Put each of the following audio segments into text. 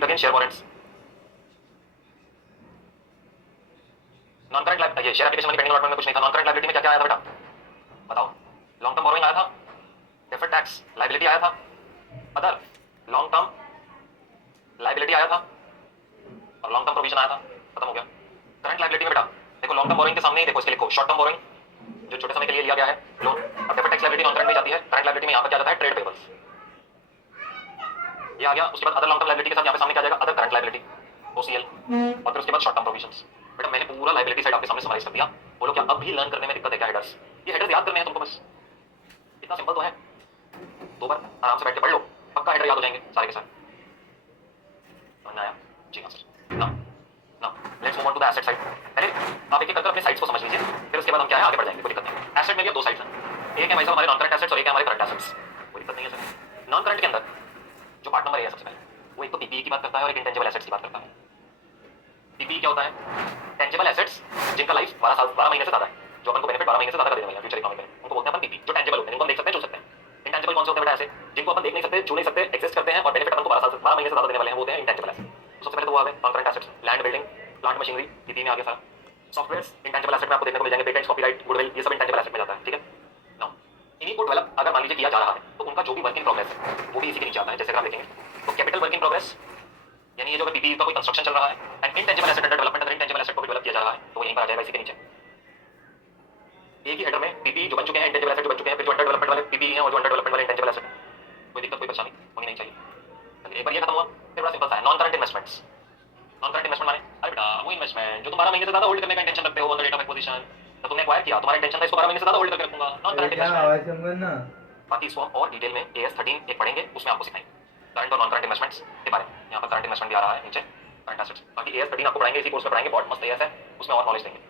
Received again share warrants. Non current liability, ये share application money pending allotment में कुछ नहीं था। नॉन करंट लाइबिलिटी में क्या क्या आया था बेटा बताओ? लॉन्ग टर्म बोरोइंग आया था, डेफर्ड टैक्स लाइबिलिटी आया था, अदर लॉन्ग टर्म लाइबिलिटी आया था और लॉन्ग टर्म प्रोविजन आया था। खत्म हो गया। करंट लाइबिलिटी में बेटा देखो लॉन्ग टर्म बोरोइंग के सामने ही देखो इसके लिखो शॉर्ट टर्म बोरोइंग जो छोटे समय के लिए लिया गया है लोन। अब deferred tax liability non current में जाती है। करंट लाइबिलिटी में यहाँ पर क्या जाता है? ट्रेड पेबल्स, ये आ गया। उसके बाद अदर लॉन्ग टर्म लाइबिलिटी के साथ यहाँ पे सामने क्या जाएगा? अदर करंट लाइबिलिटी ओसीएल, और फिर उसके बाद शॉर्ट टर्म प्रोविजंस। बेटा मैंने पूरा लाइबिलिटी साइड आपके सामने समराइज कर दिया। बोलो क्या अब भी लर्न करने में दिक्कत है क्या? हेडर्स, ये हेडर्स याद करने हैं तुमको, बस इतना सिंपल तो है। 2 बार आराम से बैठ के पढ़ लो, पक्का हेडर याद हो जाएंगे सारे के सारे। समझ में आया? जी हाँ सर। ना ना let's move on to the asset side. पहले आप एक एक करके अपने साइड्स को समझ लीजिए, फिर उसके बाद हम क्या है आगे बढ़ जाएंगे, कोई दिक्कत नहीं। एसेट में भी 2 साइड्स हैं, एक है भाई साहब हमारे नॉन करंट एसेट्स और एक है हमारे करंट एसेट्स। कोई दिक्कत नहीं है सर। नॉन करंट के अंदर जो पार्ट नंबर ए है सबसे पहले, वो एक तो पीपीई की बात करता है और एक इंटेंजिबल एसेट्स की बात करता है। पीपीई क्या होता है? टेंजिबल एसेट्स जिनका लाइफ 12 महीने से ज्यादा है, जो अपन को बेनिफिट 12 महीने से ज्यादा कर देने वाले हैं फ्यूचर इकोनॉमी में, उनको बोलते हैं अपन पीपी। जो टेंजिबल होते हैं जिनको हम देख सकते हैं छू सकते हैं। इंटेंजिबल कौन से होते हैं बेटा? ऐसे जिनको अपन देख नहीं सकते, छू नहीं सकते, एग्जिस्ट करते हैं और बेनिफिट अपन को 12 महीने से ज्यादा देने वाले हैं, वो होते हैं इंटेंजिबल एसेट। तो सबसे पहले तो वो आ गए non current assets, land building plant machinery, PP में आ गया सारा। सॉफ्टवेयर्स इंटेंजिबल एसेट में आपको देखने को मिल जाएंगे, पेटेंट्स कॉपीराइट गुडविल, ये सब इंटेंजिबल एसेट में जाता है। ठीक है नाउ इन्हीं को डेवलप अगर मान लीजिए किया जा रहा है तो उनका जो भी वर्क इन प्रोग्रेस है वो भी इसी के नीचे आता है। जैसे अगर आप देखेंगे तो कैपिटल वर्क इन प्रोग्रेस, यानी ये जो पीपी का कोई कंस्ट्रक्शन चल रहा है, and intangible asset under development, अगर इंटेंजिबल एसेट को भी डेवलप किया जा रहा है तो वो यहीं पर आ जाएगा इसी के नीचे। एक ही हेडर में पीपी जो बन चुके हैं, इंटेंजिबल एसेट जो बन चुके हैं, फिर जो अंडर डेवलपमेंट वाले पीपी हैं और जो अंडर डेवलपमेंट वाले इंटेंजिबल एसेट हैं। कोई दिक्कत कोई परेशानी होनी नहीं चाहिए। एक बार ये खत्म हुआ, फिर बड़ा सिंपल सा है non current investments. Non current investment माने अरे बेटा वो इन्वेस्टमेंट जो तुम 12 महीने से ज्यादा होल्ड करने का इंटेंशन रखते हो on the date of acquisition, तो तुमने एक्वायर किया, तुम्हारा इंटेंशन था इसको 12 महीने से ज्यादा होल्ड करके रखूंगा, नॉन करंट इन्वेस्टमेंट। बाकी इसको हम और डिटेल में AS 13 एक पढ़ेंगे, उसमें आपको सिखाएंगे करंट और नॉन करंट इन्वेस्टमेंट्स के बारे में। यहाँ पर करंट इन्वेस्टमेंट भी आ रहा है नीचे, करंट एसेट्स। बाकी AS 13 आपको पढ़ाएंगे, इसी कोर्स में पढ़ाएंगे, बहुत मस्त AS है, उसमें और नॉलेज देंगे।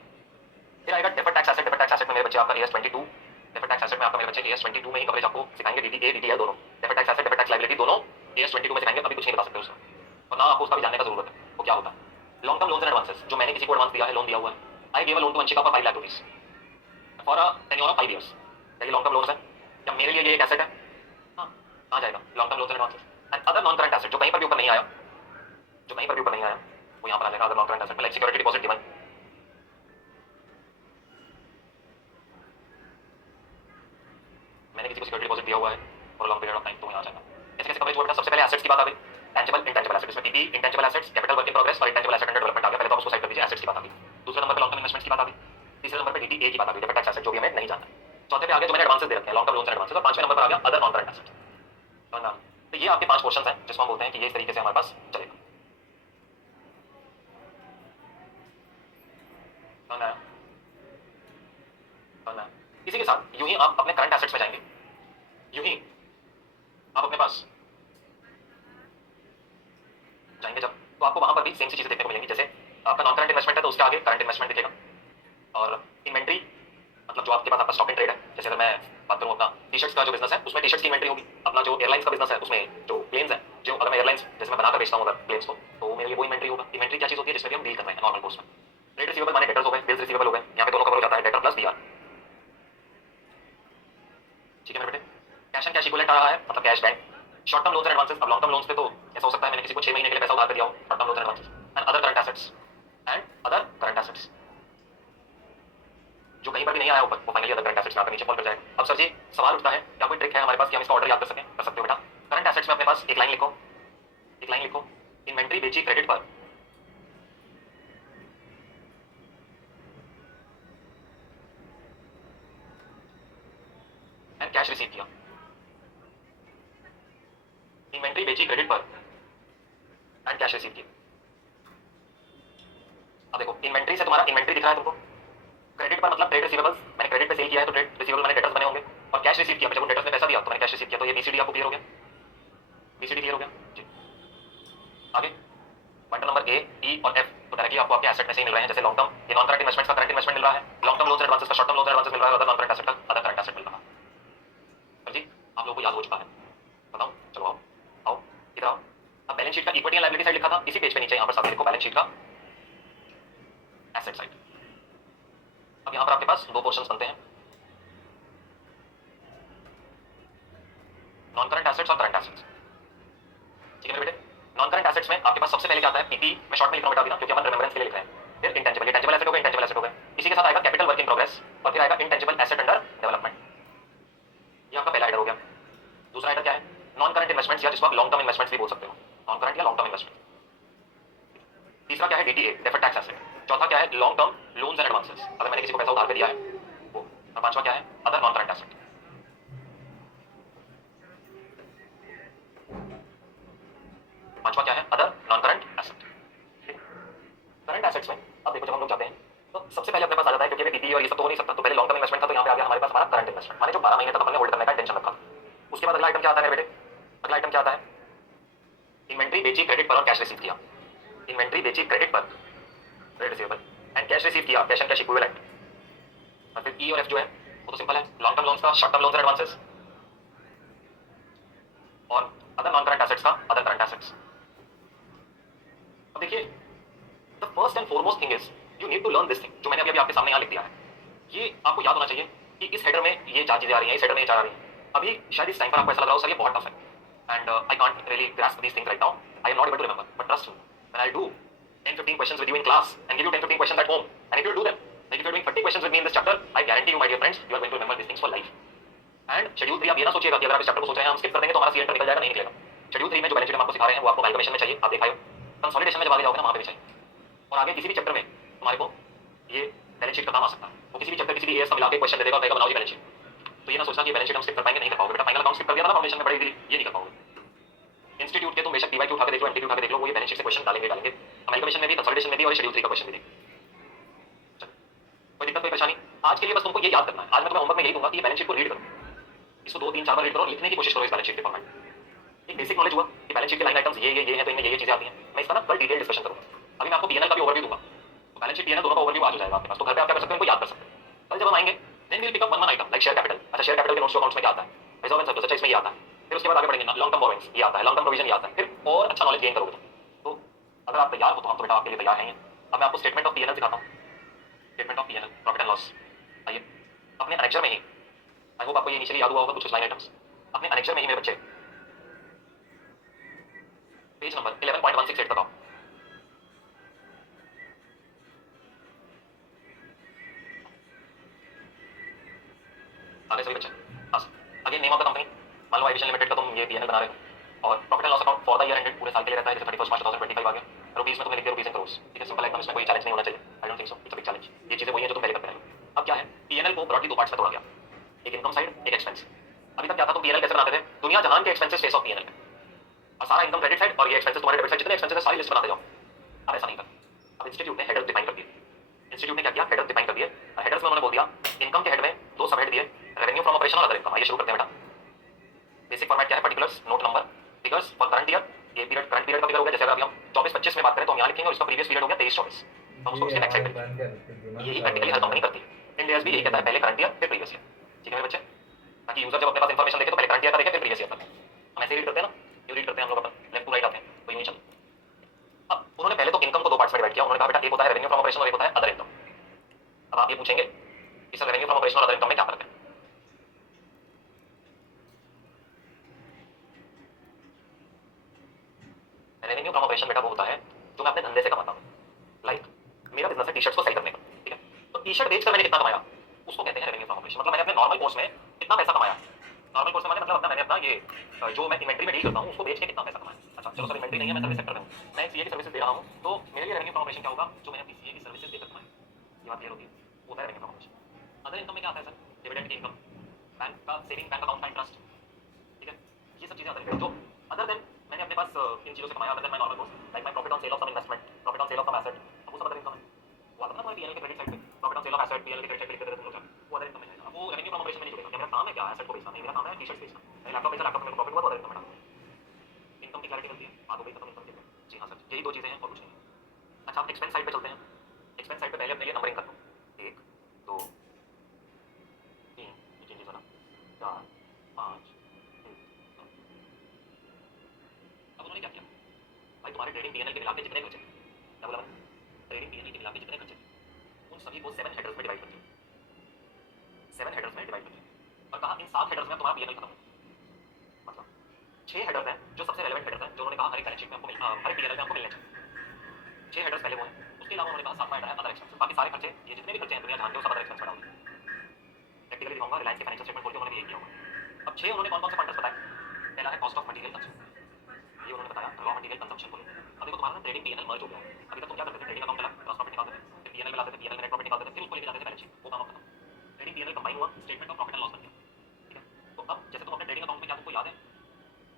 फिर आएगा deferred tax asset. Deferred tax asset में मेरे बच्चे आपका AS 22, डेफर्ड टैक्स एसेट में आपका मेरे बच्चे AS 22 में ही कवरेज आपको सिखाएंगे, DDA DDL दोनों। Deferred tax asset deferred tax liability दोनों AS 22 में सिखाएंगे, अभी कुछ नहीं बता सकते उसमें, और ना आपको उसका भी जानने का जरूरत है वो क्या होता है। Long term loans and advances, जो मैंने किसी को एडवांस दिया है, लोन दिया हुआ है, I give a loan to Anshika for 5 lakh rupees for a tenure of 5 years. ये लॉन्ग टर्म लोन्स है, क्या मेरे लिए ये एक एसेट है? हाँ आ जाएगा long term loans and advances. And other non current asset जो कहीं पर भी ऊपर नहीं आया, जो कहीं पर भी ऊपर नहीं आया वो यहाँ पर आ जाएगा अदर नॉन करंट एसेट में, लाइक सिक्योरिटी डिपॉजिट गिवन। मैंने किसी को सिक्योरिटी डिपॉजिट दिया हुआ है for long period of time, तो यहाँ आ जाएगा। ऐसे कैसे कवरेज हुआ बेटा? सबसे पहले एसेट्स की बात आ गई, टेंजिबल इंटेंजिबल एसेट्स, इसमें PP intangible assets, capital work in progress और इंटेंजिबल एसेट अंडर डेवलपमेंट आ गया। पहले तो आप उसको साइड कर दीजिए, एसेट्स की बात आ गई। दूसरे नंबर पे लॉन्ग टर्म इन्वेस्टमेंट्स की बात आ गई, तीसरे नंबर पे DTA की बात आ गई, डेफर्ड टैक्स एसेट जो भी हमें नहीं जानना है। चौथे पे आ गया जो मैंने एडवांसेस दे रखे हैं, long term loans and advances, और पांचवें नंबर पर आ गया अदर नॉन करंट एसेट्स। समझ में आ? तो ये आपके 5 क्वेश्चंस हैं जिसको हम बोलते हैं कि ये इस तरीके से हमारे पास चलेगा। समझ में आया? समझ में आया? इसी के साथ यूं ही आप अपने करंट एसेट्स में जाएंगे, यूं ही आप अपने पास जाएंगे जब, तो आपको वहां पर भी सेम सी चीजें देखने को मिलेंगी। जैसे आपका नॉन करंट इन्वेस्टमेंट है तो उसके आगे करंट इन्वेस्टमेंट दिखेगा, और इन्वेंट्री मतलब जो आपके पास आपका स्टॉक इन ट्रेड है। जैसे अगर मैं बात करूं अपना टी शर्ट्स का जो बिजनेस है उसमें टी शर्ट्स की इन्वेंट्री होगी। अपना जो एयरलाइंस का बिजनेस है उसमें जो प्लेन्स है, जो अगर मैं एयरलाइंस जैसे मैं बनाकर बेचता हूं अगर प्लेन्स को, तो मेरे लिए वो इन्वेंट्री होगा। इन्वेंट्री क्या चीज होती है? जिसमें भी हम डील कर रहे हैं नॉर्मल कोर्स में। ट्रेड रिसीवेबल माने डेटर्स हो गए, बिल्स रिसीवेबल हो गए, यहाँ पे दोनों कवर हो जाता है, डेटर प्लस DR। ठीक है मेरे बेटे? कैश एंड कैश इक्विवेलेंट आ रहा है, मतलब cash bank. Short term loans and advances, अब लॉन्ग टर्म लोन्स पे तो ऐसा हो सकता है मैंने किसी को 6 महीने के लिए पैसा उधार कर दिया हो, short term loans and advances. And other current assets, and other current assets जो कहीं पर भी नहीं आया ऊपर, वो फाइनली अदर करंट एसेट्स में आकर नीचे फॉल कर जाएगा। अब सर जी सवाल उठता है क्या कोई ट्रिक है हमारे पास कि हम इसका ऑर्डर याद कर सकें? कर सकते हो बेटा। करंट एसेट्स में अपने पास एक लाइन लिखो, एक लाइन लिखो, इन्वेंट्री बेची क्रेडिट पर, एंड कैश रिसीव किया। इन्वेंट्री बेची क्रेडिट पर एंड कैश रिसीव किया। अब देखो इन्वेंट्री से तुम्हारा इन्वेंट्री दिख रहा है तुमको, क्रेडिट पर मतलब ट्रेड रिसीवेबल्स, मैंने क्रेडिट पे सेल किया है तो ट्रेड रिसीवेबल मैंने डेटर्स बने होंगे, और कैश रिसीव किया जब डेटर्स ने पैसा दिया तो मैंने कैश रिसीव किया, तो ये BCD आपको क्लियर हो गया? BCD क्लियर हो गया जी। आगे पॉइंट नंबर A, E और F तो डायरेक्टली आपको आपके एसेट में से मिल रहे हैं। जैसे लॉन्ग टर्म ये नॉन करंट इन्वेस्टमेंट का करंट इन्वेस्टमेंट मिल रहा है, long term loans and advances का short term loans and advances मिल रहा है, अदर नॉन करंट एसेट का अदर करंट एसेट मिल रहा है। जी आप लोगों को याद हो चुका है, बताओ चलो आओ आओ इधर आओ। अब बैलेंस शीट का इक्विटी एंड लायबिलिटी साइड लिखा था, इसी पेज पे नीचे यहाँ पर साथ लिखो बैलेंस शीट का एसेट साइड। अब यहाँ पर आपके पास 2 पोर्शंस बनते हैं, नॉन करंट एसेट्स और करंट एसेट्स। ठीक है मेरे बेटे? नॉन करंट एसेट्स में आपके पास सबसे पहले क्या आता है, पीपी में शॉर्ट में लिख रहा हूँ बेटा अभी ना, क्योंकि अपन रिमेम्बरेंस के लिए लिख रहे हैं। फिर इंटेंजिबल, ये टेंजिबल एसेट हो गए, इंटेंजिबल एसेट हो गए। इसी के साथ आएगा कैपिटल वर्क इन प्रोग्रेस, और फिर आएगा इंटेंजिबल एसेट अंडर डेवलपमेंट। ये आपका पहला हेडर हो गया। दूसरा हेडर क्या है, नॉन करंट इन्वेस्टमेंट्स, या जिसको आप लॉन्ग टर्म इन्वेस्टमेंट्स भी बोल सकते हो, नॉन करंट या लॉन्ग टर्म इन्वेस्टमेंट। तीसरा क्या है, डीटीए, डेफर्ड टैक्स एसेट। चौथा क्या है, long term loans and advances, अगर मैंने किसी को पैसा उधार पे दिया है वो। और पांचवा क्या है, अदर नॉन करंट एसेट। पांचवा क्या है, other non current asset. Current assets में अब देखो, जब हम लोग जाते हैं तो सबसे पहले अपने पास आ जाता है, क्योंकि पीपी और ये सब तो हो नहीं सकता, तो पहले लॉन्ग टर्म इन्वेस्टमेंट था, तो यहाँ पे आ गया हमारे पास हमारा करंट इन्वेस्टमेंट, माने जो 12 महीने तक हमने होल्ड करने का इंटेंशन रखा। उसके बाद अगला आइटम क्या आता है मेरे बेटे, अगला आइटम क्या आता है, इन्वेंट्री बेची क्रेडिट पर और कैश रिसीव किया। इन्वेंट्री बेची क्रेडिट पर, credit receivable, and cash receive किया, कैश एंड कैश इक्विवेलेंट। और फिर ई और एफ जो है वो तो सिंपल है, लॉन्ग टर्म लोन्स का short term loans and advances, और अदर नॉन करंट एसेट्स का अदर करंट एसेट्स। अब देखिए, the first and foremost thing is you need to learn this thing, जो मैंने अभी आपके सामने यहाँ लिख दिया है। ये आपको याद होना चाहिए कि इस हेडर में ये चार चीजें आ रही हैं, इस हेडर में ये चार आ रही हैं। अभी शायद इस टाइम पर आपको ऐसा लग रहा हो सर ये बहुत टफ है, and I can't really grasp these things right now, I am not able to remember, but trust me, when I do 10-15 questions with you in class and give you 10-15 questions at home, and if you do them, like if you're doing 30 questions with me in this chapter, I guarantee you my dear friends, you are going to remember these things for life. And schedule 3 आप ये ना सोचिएगा कि अगर आप इस chapter को सोच रहे हैं हम स्किप कर देंगे तो हमारा सी एंटर निकल जाएगा, नहीं निकलेगा। शेड्यूल 3 में जो बैलेंस शीट हम आपको सिखा रहे हैं वो आपको एल्गोमेशन में चाहिए, आप देखा हो, कंसोलिडेशन में जब आगे जाओगे ना वहां पे भी चाहिए, और आगे किसी भी चैप्टर में तुम्हारे को ये बैलेंस शीट का काम आ सकता है। वो किसी भी चैप्टर किसी भी एएस का मिला के क्वेश्चन दे देगा और कहेगा बनाओ जी बैलेंस शीट, तो ये ना सोचना कि बैलेंस शीट हम स्किप कर पाएंगे, नहीं कर पाओगे बेटा। फाइनल अकाउंट स्किप कर दिया था ना फाउंडेशन में बड़ी इजीली, ये नहीं कर पाओगे। इंस्टीट्यूट के तुम बेशक पीवाई उठा के देख लो, एमटीक्यू उठा के देख लो, वो ये बैलेंस शीट से क्वेश्चन डालेंगे डालेंगे। हम एल्गोमेशन में भी, कंसोलिडेशन में भी, और शेड्यूल 3 का क्वेश्चन भी देंगे। कोई दिक्कत कोई परेशानी, आज के लिए बस तुमको ये याद करना है। आज मैं तुम्हें होमवर्क में यही दूंगा कि ये बैलेंस शीट को रीड करो, इसको 2-3-4 बार रीड करो, लिखने की कोशिश करो इस बैलेंस शीट के फॉर्मेट। एक बेसिक नॉलेज हुआ कि बैलेंस शीट के लाइन आइटम्स ये हैं, तो इनमें ये चीजें आती हैं। मैं इसका ना कल डिटेल डिस्कशन करूंगा। अभी मैं आपको पीएनएल का भी ओवरव्यू दूंगा, तो बैलेंस शीट पीएनएल दोनों का ओवरव्यू आज हो जाएगा आपके पास, तो घर पे आप क्या कर सकते हो, इनको याद कर सकते हैं। कल जब हम आएंगे then we'll pick up one item like share capital. अच्छा, शेयर कैपिटल के नोट्स अकाउंट्स में क्या आता है, रिजर्व एंड सरप्लस, अच्छा इसमें ये आता है। फिर उसके बाद आगे बढ़ेंगे ना, लॉन्ग टर्म बोरोइंग्स ये आता है, लॉन्ग टर्म प्रोविजन ये आता है। फिर और अच्छा नॉलेज गेन करोगे तो अगर आप तैयार हो तो हम तो बेटा आपके लिए तैयार हैं। अब मैं आपको स्टेटमेंट ऑफ पीएनएल सिखाता हूँ, statement of PNL, profit and loss. आइए अपने अनेक्चर में ही, आई होप आपको ये इनिशियली याद हुआ होगा कुछ लाइन आइटम्स, अपने अनेक्चर में ही मेरे बच्चे पेज नंबर 11.168 तक आओ। आगे सभी बच्चे, again name of the company, मान लो आई विजन लिमिटेड का तुम ये पीएनएल बना रहे हो, और profit and loss account for the year ended पूरे साल के लिए रहता है, जैसे 31 मार्च 2025 आ गया, रुपीस में तुमने लिख दिया रुपीस इन करोड़, ठीक है, सिंपल एकदम, इसमें कोई चैलेंज नहीं होना चाहिए, I don't think so, it's a big challenge. ये चीजें वही हैं जो तुम पहले करते रहे। अब क्या है, पीएनएल को ब्रॉडली दो पार्ट्स में तोड़ा गया, एक इनकम साइड, एक एक्सपेंस। अभी तक क्या था, तुम पीएनएल कैसे बनाते थे, दुनिया जहान के एक्सपेंसेस फेस ऑफ पीएनएल पे, और सारा इनकम क्रेडिट साइड और ये एक्सपेंसेस तुम्हारे डेबिट साइड, जितने एक्सपेंसेस सारी लिस्ट बनाते जाओ। अब ऐसा नहीं कर, अब इंस्टीट्यूट ने हेडर्स डिफाइन कर दिए। इंस्टीट्यूट ने क्या किया, हेडर्स डिफाइन कर दिए, और हेडर्स में उन्होंने बोल दिया इनकम के हेड में दो सब हेड दिए, रेवेन्यू फ्रॉम ऑपरेशन और अदर इनकम। आइए शुरू करते हैं बेटा। बेसिक फॉर्मेट क्या है, particulars, note number, figures for current year, ये पीरियड करंट पीरियड का फिगर हो गया, जैसे अगर अभी हम 24-25 में बात करें तो हम यहाँ लिखेंगे, और इसका प्रीवियस पीरियड हो गया 23-24, हम उसको उसके बैक साइड पे, यही प्रैक्टिकली हर कंपनी करती है। इंडिया भी यही कहता है, पहले करंट ईयर फिर प्रीवियस ईयर, ठीक है मेरे बच्चे, ताकि यूजर जब अपने पास इंफॉर्मेशन देखे तो पहले करंट ईयर का देखे फिर प्रीवियस ईयर का। हम ऐसे रीड करते हैं ना, ये रीड करते हैं हम लोग अपन, लेफ्ट टू राइट आते हैं, तो यूं ही चलो। अब उन्होंने पहले तो इनकम को दो पार्ट्स में डिवाइड किया, उन्होंने कहा बेटा एक होता है रेवेन्यू फ्रॉम ऑपरेशन और एक होता है अदर इनकम। अब आप ये पूछेंगे कि सर रेवेन्यू फ्रॉम ऑपरेशन और अदर इनकम में क्या फर्क है। रेवेन्यू फ्रॉम ऑपरेशन बेटा वो होता है जो मैं अपने धंधे से कमाता हूँ, लाइक मेरा बिजनेस है टी शर्ट्स को सेल करने का, ठीक है, तो टी शर्ट बेचकर मैंने कितना कमाया उसको कहते हैं रेवेन्यू फ्रॉम ऑपरेशन। मतलब मैंने अपने नॉर्मल कोर्स में कितना पैसा कमाया, नॉर्मल कोर्स में मतलब अपना मैंने अपना ये जो मैं इन्वेंट्री में डील करता हूँ उसको बेच के कितना पैसा कमाया। अच्छा चलो सर इन्वेंट्री नहीं है, मैं सर्विस सेक्टर में हूँ, मैं सीए की सर्विसेज दे रहा हूँ, तो मेरे लिए रेवेन्यू फ्रॉम ऑपरेशन क्या होगा, जो मैंने अपनी सीए की सर्विसेज देकर कमाया, ये बात क्लियर होती है, वो होता है revenue from operation. Other income में क्या आता है सर, डिविडेंड की इनकम, बैंक का सेविंग बैंक अकाउंट का इंटरेस्ट, ठीक है, ये सब चीजें अदर इनकम जो अदर देन मैंने अपने पास इन चीजों से कमाया, other than my normal course, like my profit on sale of some investment, profit on sale of some asset, वो सब अदर इनकम है। वो आता है ना हमारे पीएनएल के क्रेडिट साइड पे, profit on sale of asset, PNL के क्रेडिट साइड पे लिख देते थे तुम लोग, वो अदर इनकम है। वो रेवेन्यू फ्रॉम ऑपरेशन में नहीं जुड़ेगा, मेरा काम है क्या, एसेट को बेचना नहीं, मेरा काम है टी शर्ट बेचना, मैं लैपटॉप बेचा, लैपटॉप में प्रॉफिट हुआ तो अदर इनकम है। इनकम की क्लैरिटी मिलती है, बात हो गई खत्म इनकम की। जी हाँ सर, यही दो चीजें हैं और कुछ नहीं। अच्छा आप एक्सपेंस साइड पे चलते हैं, एक्सपेंस साइड पे पहले अपने लिए नंबरिंग कर लो, 1 2 3, चेंजेस होना 4 5 6 7। अब उन्होंने क्या किया भाई, तुम्हारे ट्रेडिंग पीएनएल के मिला के जितने खर्चे, क्या बोला मैंने, ट्रेडिंग पीएनएल के मिला के जितने खर्चे उन सभी को 7 हेडर्स में डिवाइड कर दिया, 7 हेडर्स में डिवाइड कर दिया, और कहा इन 7 हेडर्स में तुम्हारा पीएनएल खत्म हो। मतलब 6 हेडर्स हैं जो सबसे रेलेवेंट हेडर्स हैं, जो उन्होंने कहा हर एक बैलेंस शीट में हमको हर एक पीएनएल में हमको मिलने चाहिए। 6 हेडर्स पहले वो हैं। उसके अलावा उन्होंने कहा 7वां हेडर है अदर एक्सपेंसेस। बाकी सारे खर्चे, ये जितने भी खर्चे हैं दुनिया जानते हो, सब अदर एक्सपेंस बढ़ाओगे। प्रैक्टिकली दिखाऊंगा, रिलायंस के फाइनेंशियल स्टेटमेंट खोल के उन्होंने भी यही किया होगा। अब 6 उन्होंने कौन कौन से फंडर्स बताए। पहला है कॉस्ट ऑफ मटेरियल कंज्यूम, ये उन्होंने बताया रॉ मटेरियल कंजम्पशन को लेकर। अब देखो तुम्हारा ट्रेडिंग पीएनएल मर्ज हो गया है। अभी तक तुम क्या करते थे, ट्रेडिंग अकाउंट अलग, ग्रॉस प्रॉफिट निकालते थे, फिर पीएनएल में लाते थे, पीएनएल में नेट प्रॉफिट निकालते थे, फिर उसको लेके जाते थे बैलेंस शीट, वो काम अब खत्म। ट्रेडिंग पीएनएल कंबाइन हुआ, statement of profit and loss बन गया। ठीक है, तो अब जैसे तुम अपने ट्रेडिंग अकाउंट में, क्या तुमको याद है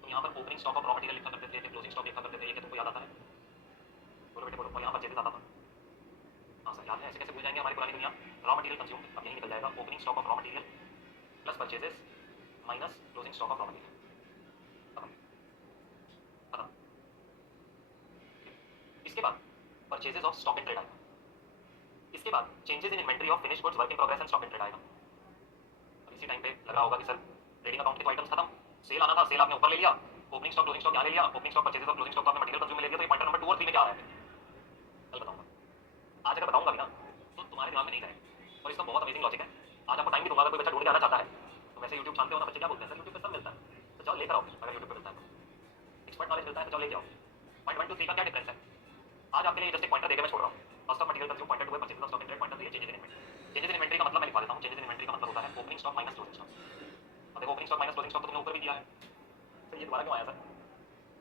तुम यहाँ पर opening stock of raw material लिखा करते थे, क्लोजिंग स्टॉक लिखा करते थे, ये क्या तुमको याद आता है? बोलो बेटे बोलो। और यहाँ पर परचेजेस आता था। हाँ सर याद है, ऐसे कैसे भूल जाएंगे हमारी पुरानी दुनिया। रॉ मटेरियल कंज्यूम अब यही निकल जाएगा, opening stock of raw material plus purchases minus closing stock of raw material. खत्म खत्म। इसके बाद purchases of stock in trade आएगा। इसके बाद changes in inventory of finish goods, work in progress and stock in trade आएगा। अब इसी टाइम पे लग रहा होगा कि सर ट्रेडिंग अकाउंट के तो आइटम्स खत्म, सेल आना था, सेल आपने ऊपर ले लिया, ओपनिंग स्टॉक क्लोजिंग स्टॉक यहाँ ले लिया, opening stock purchases of closing stock आपने मटेरियल कंज्यूम में ले लिया, तो ये पॉइंटर नंबर 2 और 3 में क्या आ रहा है? कल बताऊंगा। आज अगर बताऊंगा भी ना तो तुम्हारे दिमाग में नहीं रहेगा, और इसका बहुत अमेजिंग लॉजिक है। आज आपको टाइम भी दूंगा, अगर कोई बच्चा ढूंढ के आना चाहता है तो वैसे यूट्यूब जानते हो ना, बच्चे क्या बोलते हैं, सर यूट्यूब पे सब मिलता है, तो जाओ लेकर आओ। अगर यूट्यूब पे मिलता है तो एक्सपर्ट नॉलेज मिलता है, तो जाओ लेके आओ। पॉइंट 1 2 3 का क्या डिफरेंस है? आज आपके लिए जस्ट एक पॉइंटर देकर मैं छोड़ रहा हूँ। Cost of material consume pointer 2 है, purchase of stock in trade pointer 3 है, changes in inventory. Changes in inventory का मतलब मैं लिखवा देता हूँ। चेंजेस इन इन्वेंटरी का मतलब होता है opening stock minus closing stock. अब देखो opening stock minus closing stock तो तुमने ऊपर भी दिया है, तो ये दोबारा क्यों आया सर?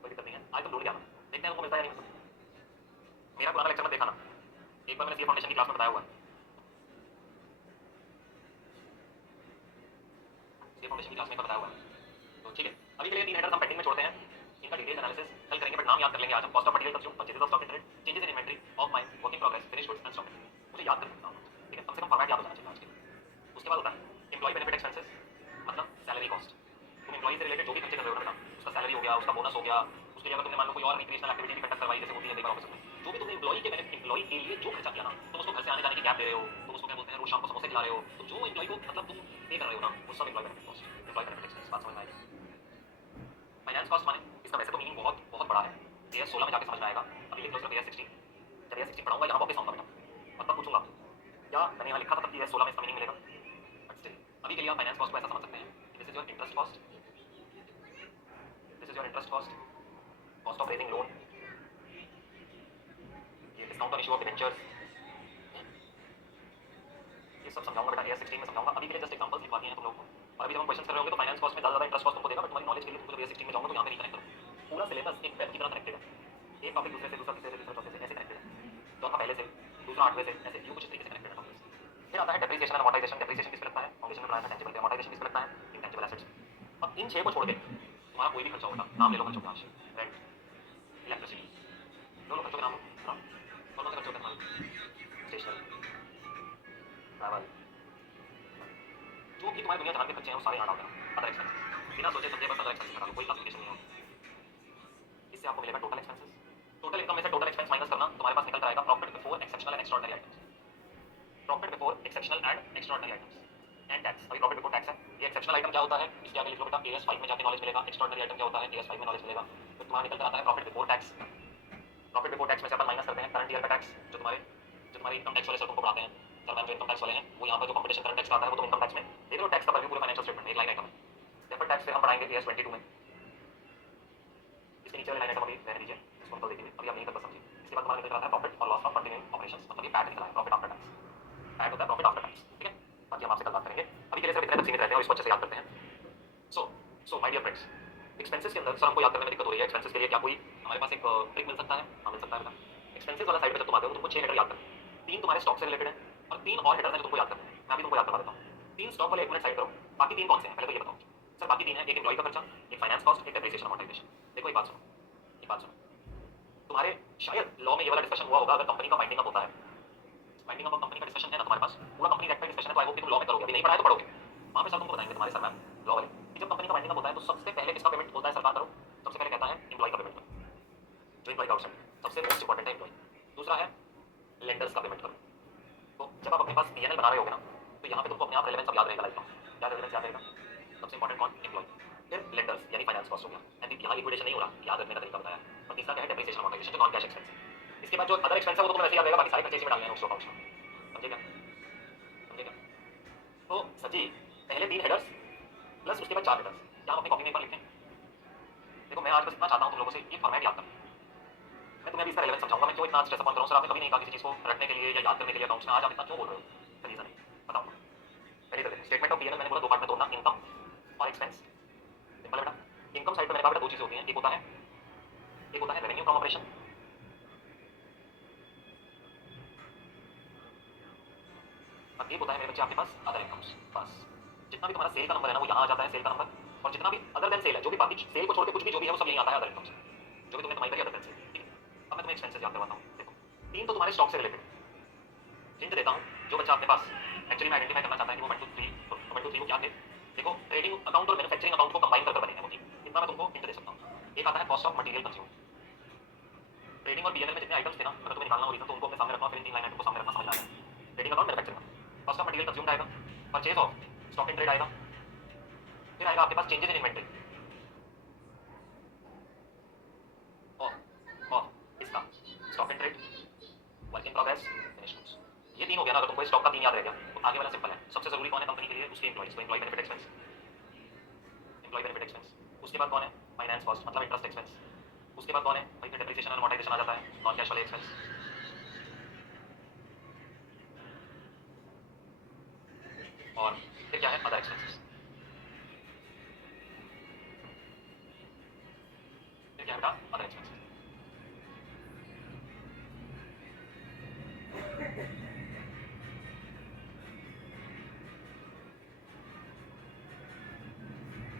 कोई दिक्कत नहीं है, आज तुम ढूंढ के आना, देखते हैं तुमको मिलता है या नहीं। मेरा पुराना लेक्चर मत देखा ना, एक बार मैंने सीए फाउंडेशन की क्लास में बताया हुआ है। सीए फाउंडेशन की क्लास में बताया हुआ है, तो ठीक है। अभी के लिए 3 हेडर्स हम पेंडिंग में छोड़ते हैं, इनका डिटेल एनालिसिस कल करेंगे, बट नाम याद कर लेंगे आज हम। Cost of material consume, purchases of stock in trade, changes in inventory of mine, work in progress, finish goods and stock. मुझे याद करना है, ठीक है, कम से कम फॉर्मेट याद हो जाना चाहिए आज के। उसके बाद होता है एम्प्लॉय बेनिफिट एक्सपेंसेस, मतलब सैलरी कॉस्ट। तुम एम्प्लॉय से रिलेटेड जो भी खर्चे कर रहे हो ना बेटा, उसका सैलरी हो गया, उसका बोनस हो गया, उसके लिए अगर तुमने मान लो कोई और रिक्रिएशनल एक्टिविटी भी कंडक्ट करवाई, जैसे होती है लेबर ऑफिस में, जो भी तुमने एम्प्लॉय के लिए जो खर्चा किया ना, तुम उसको घर से आने जाने की कैब दे रहे हो, तुम उसको क्या बोलते हैं रोज शाम को समोसे खिला रहे हो, तो जो एम्प्लॉय को मतलब तुम पे कर रहे हो ना, वो सब employ benefit cost, employ benefit expense. बात समझ में आएगी? फाइनेंस कॉस्ट माने इसका वैसे तो मीनिंग बहुत बहुत बड़ा है, एएस 16 में जाके समझ में आएगा। अभी लिख लो सिर्फ एएस 16। जब एएस 16 पढ़ाऊंगा यहाँ वापस आऊंगा बेटा, और तब पूछूंगा क्या मैंने यहाँ लिखा था, तब एएस 16 में इसका मीनिंग मिलेगा। बट स्टिल अभी के लिए आप फाइनेंस कॉस्ट को ऐसा समझ सकते हैं, this is your interest cost, this is your interest cost, cost of raising loan, ये discount on issue of debentures, ये सब समझाऊंगा बेटा, एएस 16 में समझाऊंगा। अभी के लिए जस्ट एग्जांपल्स लिखवा दिए हैं तुम लोगों को, और अभी जब हम क्वेश्चन कर रहे होंगे तो फाइनेंस कॉस्ट में ज़्यादा इंटरेस्ट कॉस्ट तुमको देगा, बट तुम्हारी नॉलेज के लिए तुमको जब एएस 16 में जाऊंगा तो यहाँ पे रिकनेक्ट करो। पूरा सिलेबस एक वेब की तरह कनेक्टेड है, एक टॉपिक दूसरे से, दूसरा तीसरे से, तीसरा चौथे से, ऐसे कनेक्टेड है। चौथा पहले से, दूसरा 8वें से, ऐसे यूं कुछ तरीके से कनेक्टेड है टॉपिक्स। फिर आता है डेप्रिसिएशन एंड अमोर्टाइजेशन। डेप्रिसिएशन किस पे लगता है? फाउंडेशन में पढ़ाया था टेंजिबल पे। अमोर्टाइजेशन किस पे लगता है? Intangible assets. अब इन 6 को छोड़ के तुम्हारा कोई भी खर्चा होगा, नाम ले लो खर्चों का, रेंट, इलेक्ट्रिसिटी, लो लो खर्चों के नाम लो। और कौन से खर्चे होते हैं तुम्हारे? स्टेशनरी, ट्रैवल, जो भी तुम्हारी दुनिया जहां के खर्चे हैं वो सारे यहाँ डाल देना, अदर एक्सपेंसेस। बिना सोचे समझे बस अदर एक्सपेंसेस हटा दो, कोई क्लासिफिकेशन नहीं होगी। इससे आपको मिलेगा टोटल एक्सपेंसेस। टोटल इनकम में से टोटल एक्सपेंस माइनस करना, तुम्हारे पास निकल कर आएगा profit before exceptional and extraordinary items. Profit before exceptional and extraordinary items and tax. अभी प्रॉफिट बिफोर टैक्स है। ये एक्सेप्शनल आइटम क्या होता है, इसके आगे लिख लो बेटा, एएस 5 में जाके नॉलेज मिलेगा। एक्स्ट्राऑर्डिनरी आइटम क्या होता है, एएस 5 में नॉलेज मिलेगा। फिर तुम्हारा निकल कर आता है profit before tax. Profit before tax में से अपन माइनस करते हैं करंट ईयर का टैक्स, जो तुम्हारे इनकम टैक्स वाले सर तुमको पढ़ाते हैं, सर मैम जो इनकम टैक्स वाले हैं, वो यहाँ पर जो कंपटीशन करंट टैक्स आता है वो तुम इनकम टैक्स में देख लो। टैक्स का वैल्यू पूरे फाइनेंशियल स्टेटमेंट में एक लाइन आइटम है। डेफर्ड टैक्स फिर हम पढ़ाएंगे एएस 22 में। इसके नीचे वाले लाइन आइटम अभी रहने दीजिए, इसको हम कल देखेंगे, अभी आप यहीं तक बस समझिए। इसके बाद तुम्हारा निकल आता है प्रॉफिट और लॉस फ्रॉम कंटिन्यूइंग ऑपरेशंस, मतलब ये पैट निकला है, प्रॉफिट आफ्टर टैक्स। पैट होता है प्रॉफिट आफ्टर टैक्स, ठीक है। बाकी हम आपसे कल बात करेंगे, अभी के लिए सिर्फ इतने तक सीमित रहते हैं और इसको अच्छे से याद करते हैं। So my dear friends, expenses के अंदर सर हमको याद करने में दिक्कत हो रही है। एक्सपेंसेस के लिए क्या कोई हमारे पास एक ट्रिक मिल सकता है? हाँ मिल सकता है बेटा। एक्सपेंसेस वाला साइड पे जब तुम आते हो तो तुमको 6 हेडर याद करने हैं। 3 तुम्हारे स्टॉक से रिलेटेड है और 3 और हेडर्स हैं जो तुमको याद करने हैं। मैं अभी तुमको याद करवा देता हूँ। 3 स्टॉक वाले एक मिनट साइड करो, बाकी 3 कौन से हैं पहले तो ये बताओ सर। बाकी 3 है, एक एम्प्लॉय का खर्चा, एक फाइनेंस कॉस्ट, एक डेप्रिसिएशन अमोर्टाइजेशन। देखो एक बात सुनो, एक बात सुनो, तुम्हारे शायद लॉ में ये वाला डिस्कशन हुआ होगा, अगर कंपनी का वाइंडिंग अप होता है, वाइंडिंग अप कंपनी का डिस्कशन है ना तुम्हारे पास, पूरा कंपनी एक्ट का डिस्कशन है, तो आई होप कि तुम लॉ में करोगे। अभी नहीं पढ़ा है तो पढ़ोगे, वहां पे सर तुमको बताएंगे तुम्हारे सर मैम लॉ वाले कि जब कंपनी का वाइंडिंग अप होता है तो सबसे पहले किसका पेमेंट बोलता है सरकार करो? सबसे पहले कहता है एम्प्लॉय का पेमेंट करो, जो एम्प्लॉय का आउटस्टैंडिंग सबसे मोस्ट इंपॉर्टेंट है एम्प्लॉय। दूसरा है लेंडर्स का पेमेंट करो। तो जब आप अपने पास पीएनएल बना रहे होगे ना, तो यहाँ पे तुमको अपने आप रेलेवेंस सब याद रहेगा लाइफ लॉन्ग। क्या रेलेवेंस याद रहेगा? सबसे इंपॉर्टेंट कौन? एम्प्लॉय, फिर लेंडर्स यानी फाइनेंस कॉस्ट हो गया, एंड यहाँ लिक्विडेशन नहीं हो रहा, याद रखने का तरीका बताया। और तीसरा क्या है? डेप्रिसिएशन अमोर्टाइजेशन, जो नॉन कैश एक्सपेंस है। इसके बाद जो अदर एक्सपेंस है वो तो तुम्हें वैसे याद रहेगा, बाकी सारे खर्चे इसमें डालने हैं उसको अकाउंट्स में। समझेगा? समझेगा? तो सर जी पहले 3 हेडर्स प्लस उसके बाद 4 हेडर्स, क्या हम अपनी कॉपी में एक बार लिखें? देखो मैं आज बस इतना चाहता हूँ तुम लोगों से ये फॉर्मेट याद करना। मैं तुम्हें अभी इसका रेलेवेंस समझाऊंगा, मैं क्यों इतना स्ट्रेस अपॉन कर रहा हूँ सर, आपने कभी नहीं कहा किसी चीज़ को रटने के लिए या याद करने के लिए अकाउंट्स में, आज आप इतना क्यों बोल रहे हो, रीजन है बताओ। पहले देखो स्टेटमेंट ऑफ पीएनएल मैंने बोला दो पार्ट में तोड़ना, इनकम और एक्सपेंस। सिंपल है बेटा। इनकम साइड पे मैंने कहा बेटा दो चीज़ें होती हैं, एक होता है रेवेन्यू फ्रॉम ऑपरेशन, और एक होता है मेरे बच्चे आपके पास अदर इनकम्स। बस जितना भी तुम्हारा सेल का नंबर है ना वो यहाँ आ जाता है, सेल का नंबर, और जितना भी अदर देन सेल है, जो भी बाकी सेल को छोड़ के कुछ भी जो भी है वो सब यहीं आता है अदर इनकम्स, जो भी तुमने कमाई करी अदर देन सेल। ठीक है, अब मैं तुम्हें एक्सपेंसेस याद करवाता हूँ। देखो तीन तो तुम्हारे स्टॉक से रिलेटेड हिंट देता हूँ, जो बच्चा अपने पास एक्चुअली में आइडेंटिफाई करना चाहता है कि वो 1 2 3 वो क्या थे। देखो ट्रेडिंग अकाउंट और मैन्युफैक्चरिंग अकाउंट को कंबाइन कर बने हैं वो तीन, इतना मैं तुमको हिंट दे सकता हूँ। एक आता है cost of material consume. Trading और बीएनएल में जितने आइटम्स थे ना, अगर तुम्हें निकालना हो रीजन तो उनको अपने सामने रखना, फिर इन तीन लाइन आइटम को सामने रखना, समझ आ जाएगा। Trading account manufacturing, cost of material consumed आएगा, purchase of stock in trade आएगा, फिर आएगा आपके पास चेंजेस इन इन्वेंटरी और इसका stock in trade, work in progress, finish goods. ये तीन हो गया ना, अगर तुमको स्टॉक का तीन याद रह गया तो आगे वाला सिंपल है। सबसे जरूरी कौन है कंपनी के लिए, उसके एम्प्लॉइज, तो employ benefit expense, employ benefit expense. उसके बाद कौन है, फाइनेंस कॉस्ट मतलब इंटरेस्ट एक्सपेंस। उसके बाद कौन है भाई, फिर डेप्रिसिएशन और अमोर्टाइजेशन आ जाता है, नॉन कैश वाले एक्सपेंस। और फिर क्या है, अदर एक्सपेंसेस। फिर क्या है बेटा, अदर एक्सपेंसेस।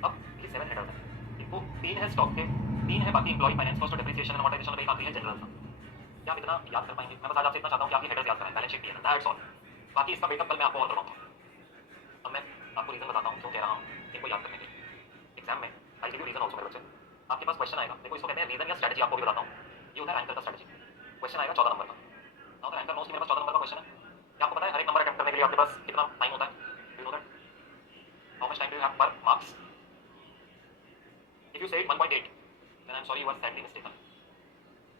अब ये सेवन हेड होता है, इनको तीन है स्टॉक के, तीन है बाकी एम्प्लॉय, फाइनेंस कॉस्ट और डेप्रिसिएशन और अमोर्टाइजेशन, और एक आती है जनरल सा। क्या आप इतना याद कर पाएंगे? मैं बस आज आपसे इतना चाहता हूँ कि आप ये हेडर्स याद करें, balance sheet PNL, that's all. बाकी इसका ब्रेकअप कल मैं आपको और करवाऊंगा। अब मैं आपको रीजन बताता हूँ क्यों कह रहा हूँ इनको याद करने के लिए। एग्जाम में I give you reason also मेरे बच्चे, आपके पास क्वेश्चन आएगा, देखो इसको कहते हैं रीजन या स्ट्रेटजी, आपको भी बताता हूँ। ये होता है रैंकर का स्ट्रेटजी। क्वेश्चन आएगा 14 नंबर का, नाउ द रैंकर नोस कि मेरे पास 14 नंबर का क्वेश्चन है। क्या आपको पता है हर एक नंबर अटेम्प्ट करने के लिए आपके पास कितना टाइम होता है? Do you know that? How much time do you have per marks? If you say 1.8 then I am sorry, you are sadly mistaken.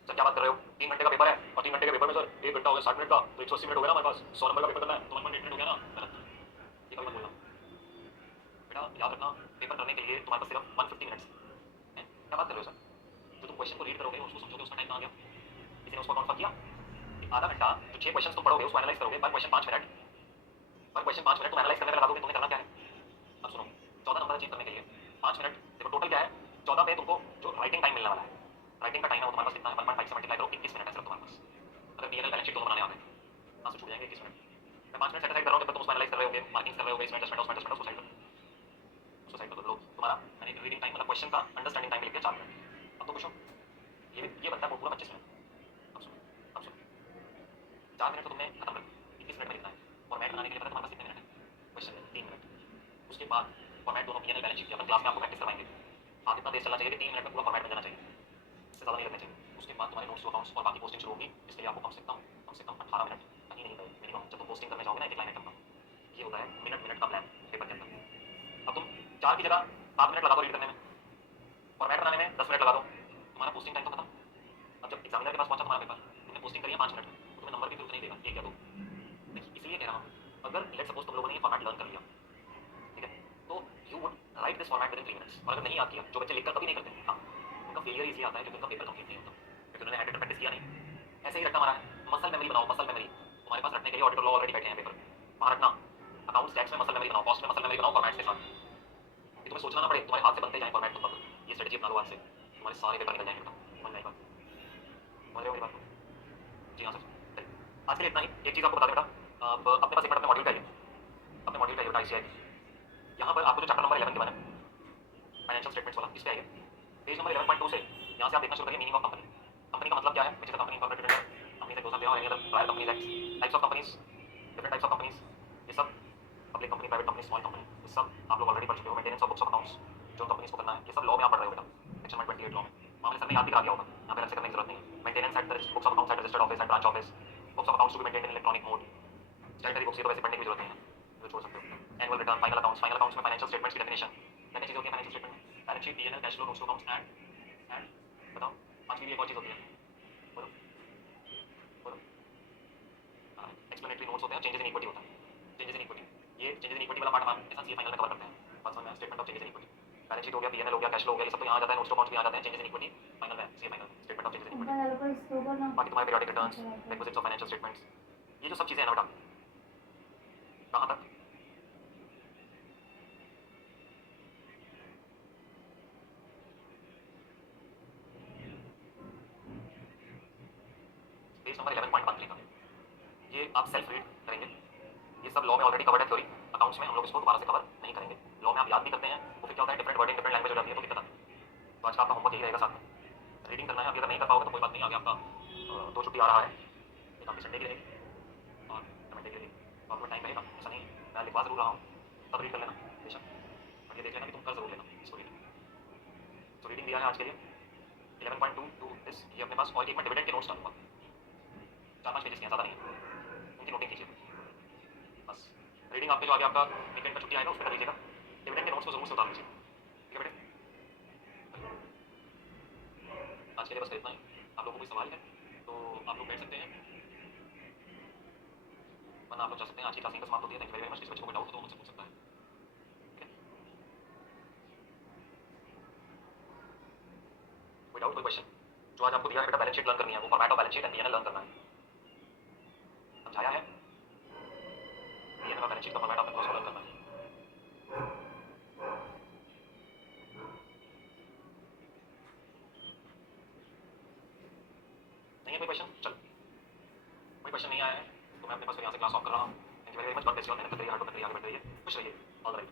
Sir क्या बात कर रहे हो, 3 घंटे का पेपर है और 3 घंटे के पेपर में सर 1 घंटा हो गया 60 मिनट का, तो 180 मिनट हो गया ना हमारे पास, 100 नंबर का पेपर करना है तो 1.8 मिनट हो गया ना। गलत, ये कभी मत बोलना बेटा, याद रखना पेपर करने के लिए तुम्हारे पास सिर्फ 150 मिनट्स है। क्या बात कर रहे हो सर, जो तुम क्वेश्चन को रीड करोगे उसको समझोगे उसका टाइम कहाँ गया? किसी ने उसको कॉन्फर्म किया? आधा घंटा जो 6 क्वेश्चन तुम पढ़ोगे उसको एनालाइज करोगे, पर क्वेश्चन 5 मिनट, पर क्वेश्चन 5 मिनट तुम एनालाइज करने में लगा दोगे, तुम्हें करना क्या है? अब सुनो, 14 नंबर अचीव करने के लिए 5 मिनट, देखो टोटल क्या है, 14 पे तुमको जो राइटिंग टाइम मिलने वाला है, राइटिंग का टाइम है वो तुम्हारे पास कितना है, 1.5 से मल्टीप्लाई करो, 21 मिनट है सिर्फ तुम्हारे पास। अगर पीएनएल बैलेंस शीट दोनों बनाने आ गए कहाँ से छूट जाएंगे 21 मिनट। मैं 5 मिनट सेट कर रहा हूँ, जब तक तुम उसको एनालाइज कर रहे होगे, मार्किंग कर रहे होगे, इसमें एडजस्टमेंट उसमें एडजस्टमेंट, सुसाइड सुसाइड कर दो तुम्हारा, यानी रीडिंग टाइम मतलब क्वेश्चन का अंडरस्टैंडिंग टाइम लिख दिया 4 मिनट। अब तो पूछो, ये बनता है पूरा 25 मिनट। अब सुनो 4 मिनट तो तुमने खत्म कर, 21 मिनट में लिखना है। फॉर्मेट बनाने के लिए पता है तुम्हारे पास कितने मिनट है? क्वेश्चन में 3 मिनट। उसके बाद फॉर्मेट दोनों पीएनएल बैलेंस शीट की अपन क्लास में आपको प्रैक्टिस करवाएंगे। आप इतना तेज चलना चाहिए कि 3 मिनट में पूरा फॉर्मेट बन जाना चाहिए, इससे ज़्यादा नहीं लगना चाहिए। उसके बाद तुम्हारे नोट्स अकाउंट्स और बाकी पोस्टिंग शुरू होगी, इसके लिए आपको कम से कम 18 मिनट कहीं नहीं गए मिनिमम, जब तुम पोस्टिंग करने जाओगे ना एक लाइन आइटम का। ये होता है मिनट मिनट का प्लान पेपर के अंदर। अब तुम 4 की जगह 7 मिनट लगा दो रीड करने में, फॉर्मेट बनाने में 10 मिनट लगा दो, तुम्हारा पोस्टिंग टाइम तो खत्म। अब जब एग्जामिनर के पास पहुंचा तुम्हारा पेपर, तुमने पोस्टिंग करी है 5 मिनट में, तो तुम्हें नंबर भी फिर उतना ही देगा, ये क्या दो। इसलिए कह रहा हूँ, अगर लेट सपोज तुम लोगों ने ये फॉर्मेट लर्न कर लिया, ठीक है, तो you would write this format with in 3 minutes. और अगर नहीं याद किया, जो बच्चे लिखकर कभी नहीं करते, हाँ उनका फेलियर इसलिए आता है क्योंकि उनका पेपर कंप्लीट नहीं होता, क्योंकि उन्होंने हैंड प्रैक्टिस किया नहीं, ऐसे ही रट्टा मारा है। मसल मेमोरी बनाओ, मसल मेमोरी तुम्हारे पास रखने के लिए ऑडिटर लॉ ऑलरेडी बैठे हैं पेपर वहाँ रखना। अकाउंट्स टैक्स में मसल मेमोरी बनाओ, कॉस्ट में मसल मेमोरी बनाओ फॉर्मेट के साथ, कि तुम्हें सोचना ना पड़े, तुम्हारे हाथ से बनते जाए फॉर्मेट। तुम ये स्ट्रेटजी अपना लो आज से, तुम्हारे सारे पेपर निकल जाएंगे बेटा, समझ में आई बात? समझ रहे हो मेरी बात को? जी हाँ सर। आज के लिए इतना ही। एक चीज़ आपको बता दें बेटा, अब अपने पास एक मिनट अपने मॉड्यूल का है, अपने मॉड्यूल का आईसीआई, यहाँ पर आपको जो चैप्टर नंबर 11 के बारे में फाइनेंशियल स्टेटमेंट्स वाला इस पे आइए, पेज नंबर 11.2 से यहाँ से आप देखना शुरू करिए मीनिंग ऑफ कंपनी। कंपनी का मतलब क्या है, which is company incorporated under, company से हो सकते हो any other private companies act, types of companies, different types of companies, ये सब public company, private company, small company, ये सब आप लोग ऑलरेडी पढ़ चुके हो। Maintenance of books of accounts, जो कंपनीज को करना है, ये सब लॉ में आप पढ़ रहे हो बेटा, सेक्शन 128 लॉ में। मामले सर ने याद भी करा दिया होगा, यहाँ पे अलग से करने की जरूरत नहीं है। Maintenance at the books of accounts at registered office and branch office, books of accounts to be maintained in electronic mode, statutory books ये तो वैसे पढ़ने की जरूरत नहीं है, ये तो छोड़ सकते हो। Annual return, final accounts, final accounts में फाइनेंशियल स्टेटमेंट्स की डेफिनेशन, क्या क्या चीज़ होती है फाइनेंशियल स्टेटमेंट में? Balance sheet, PNL, cash flow, notes to accounts and बताओ, पांचवी भी एक और चीज़ होती है, बोलो बोलो। एक्सप्लेनेटरी नोट्स होते हैं, चेंजेस इन इक्विटी होता है, चेंजेस इन इक्विटी, ये चेंजेस इन इक्विटी वाला पार्ट हम इसलिए फाइनल में कवर करते हैं। बात समझ में, statement of changes in equity, balance sheet हो गया, पीएनएल हो गया, कैश फ्लो हो गया, ये सब तो यहाँ आ जाता है, नोट्स टू अकाउंट्स भी आ जाते हैं, चेंजेस इन इक्विटी फाइनल में सी final statement of changes in उनका इक्विटी, ज़्यादा कोई इसके ऊपर ना बाकी तुम्हारे periodic returns, requisites of financial statements, ये जो सब चीज़ें हैं ना बेटा, कहाँ तक? पेज नंबर 11.13 का ये आप सेल्फ रीड करेंगे, ये सब लॉ में ऑलरेडी कवर्ड है थ्योरी, अकाउंट्स में हम लोग इसको दोबारा से कवर नहीं करेंगे, लॉ में आप याद भी करते हैं, वो फिर क्या होता है डिफरेंट वर्डिंग डिफरेंट लैंग्वेज हो जाती है तो दिक्कत आती है। तो आज का आपका होमवर्क यही रहेगा, साथ में रीडिंग करना है, अभी अगर नहीं कर पाओगे तो कोई बात नहीं, आगे आपका दो छुट्टी आ रहा है, एक आपकी संडे की रहेगी और मंडे की रहेगी, तो आपको टाइम रहेगा, ऐसा नहीं है मैं लिखवा जरूर रहा हूँ, तब रीड कर लेना बेशक, और ये देख लेना कि तुम कर जरूर लेना इसको रीडिंग। तो रीडिंग दिया है आज के लिए 11.2 टू दिस, ये अपने पास, और एक मैं डिविडेंड के नोट्स डालूंगा, 4-5 पेजेस के हैं, ज़्यादा नहीं है, उनकी नोटिंग कीजिए बस। रीडिंग आपके जो आगे आपका वीकेंड का छुट्टी आएगा उस पर कर लीजिएगा, डिविडेंड के नोट्स को जरूर से उतार लीजिए, ठीक है बेटे। आज के लिए बस इतना ही, आप लोगों को कोई सवाल है तो आप लोग बैठ सकते हैं, वरना आप लोग जा सकते हैं, आज की क्लास यहीं पर समाप्त होती है। थैंक यू वेरी मच, किसी बच्चे को कोई डाउट हो तो वो मुझसे पूछ सकता है, ठीक है। कोई डाउट, कोई क्वेश्चन? जो आज आपको दिया है बेटा बैलेंस शीट लर्न करनी है, वो format of balance sheet and PNL learn करना है, समझाया है, पीएनएल और बैलेंस शीट का फॉर्मेट आपको उसको लर्न करना है। नहीं है कोई क्वेश्चन? चल, कोई क्वेश्चन नहीं आया है तो मैं अपने पास फिर यहाँ से क्लास ऑफ कर रहा हूँ। Thank you very much, God bless you all, मेहनत करते रहिए, हार्ड वर्क करते रहिए, आगे बढ़ते रहिए, खुश रहिए, ऑल द राइट।